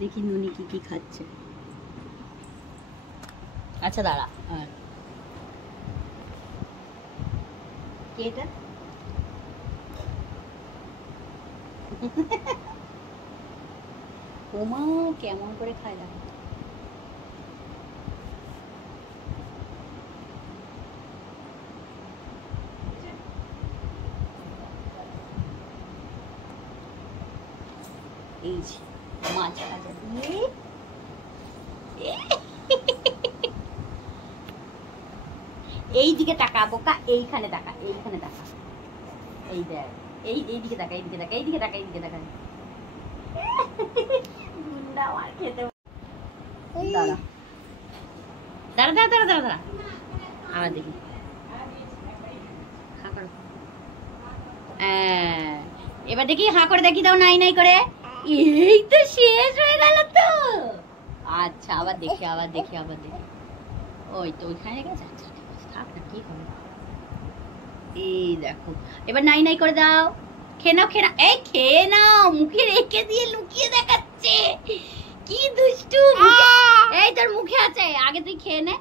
দেখি নুনি কি কি খাচ্ছে। আচ্ছা দাঁড়া, এটা ওমা কেমন করে খায় দেখো। এই মাছ ভাজা দিয়ে এইদিকে তাকা বোকা, এইখানে তাকা, এইখানে তাকা, এই দেখ, এইদিকে তাকা, এইদিকে তাকা, এইদিকে তাকা, এইদিকে তাকা। গুন্ডা মার খেতে। দাঁড়া দাঁড়া দাঁড়া দাঁড়া দাঁড়া দাঁড়া, আবার দেখি। হা করো, এবার দেখি, হা করে দেখি দাও, নাই নাই করে। এই তো শেষ হয়ে গেল তো। আচ্ছা আবার দেখি, আবার দেখি, আবার দেখি। ওই তো ওইখানে গেছে। আচ্ছা ঠিক আছে, থাক না, কি হবে। এই দেখো, এবার নাই নাই করে দাও। খেয়ে নাও, খেয়ে নাও, এই খেয়ে নাও, মুখে রেখে দিয়ে লুকিয়ে দেখাচ্ছে। কি দুষ্টু। এই তোর মুখে আছে, আগে তুই খেয়ে নে।